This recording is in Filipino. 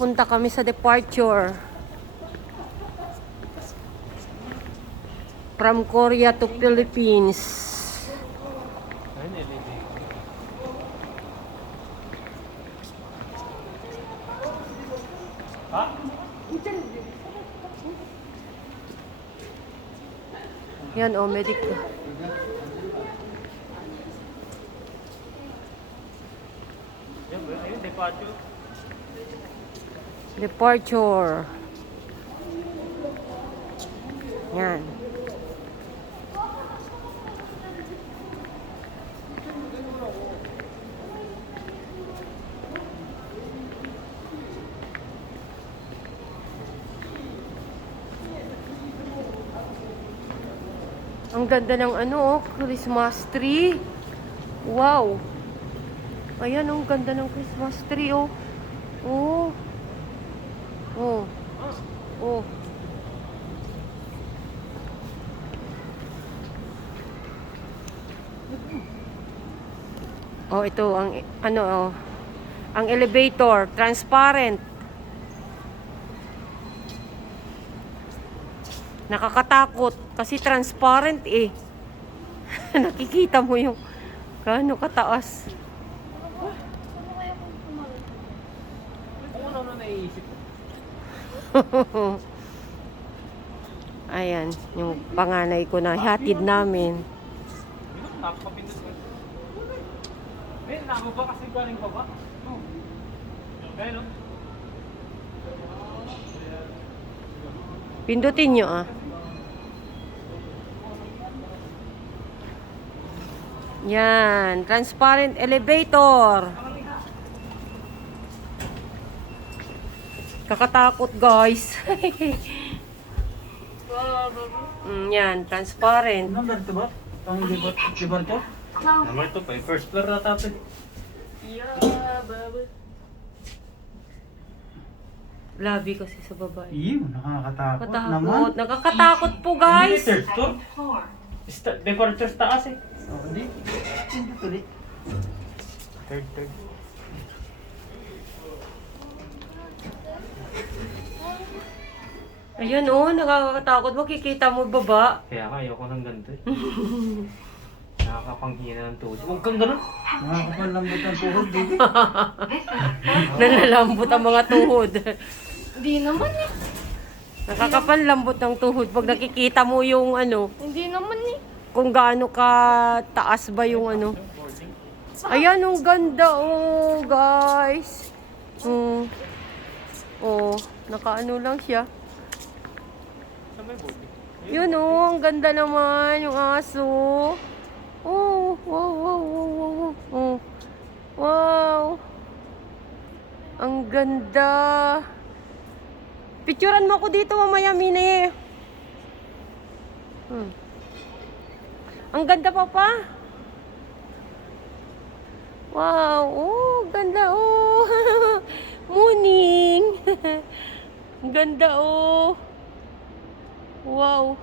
Papunta kami sa departure. From Korea to Philippines. Yan o, medic. Departure. Yan. Ang ganda ng ano, Christmas tree. Wow. Ayan, ang ganda ng Christmas tree, oh. Oh. Oh. Oh. Oh, ito ang ano, oh. Ang elevator, transparent. Nakakatakot kasi transparent eh. Nakikita mo yung gaano kataas. Ano na naiisip ko? Ayan, yung panganay ko na hatid namin. Nakakapindot ko. Eh, nakababa kasi galing baba. Okay, no? Pindutin nyo ah. Yan, transparent elevator. Kakatakot guys. Yan, transparent. Number 2 ba? Ang libar to? Number 2 pa. First floor na tapos. Yeah, baby. Labi kasi sa babae. Iyo, nakakatakot naman. Katakot. Nakakatakot po guys. Third floor? Departure taas eh. Oh, di. Hindi tuloy. Third. Ayun oh, nakakatakot. Makikita mo baba. Kaya nga, ayoko ng ganito eh. Nakakapanghina ng tuhod. Huwag kang ganun. Nakakapalambot ang tuhod, baby. Nalalambot ang mga tuhod. Hindi naman eh. Nakakapanlambot ng tuhod pag nakikita mo yung ano, Hindi naman eh. kung gaano ka taas ba yung ano. Ayan, ang ganda oh, guys. Oh, nakaano lang siya. Saan may bote? Yun oh, ang ganda naman yung aso. Oh, wow, wow, wow, wow, wow. Oh. Wow. Ang ganda. Picturean mo ako dito mamaya, Mine. Ang ganda pa pa. Wow, oh, ganda oh. Morning. Ang ganda oh. Wow.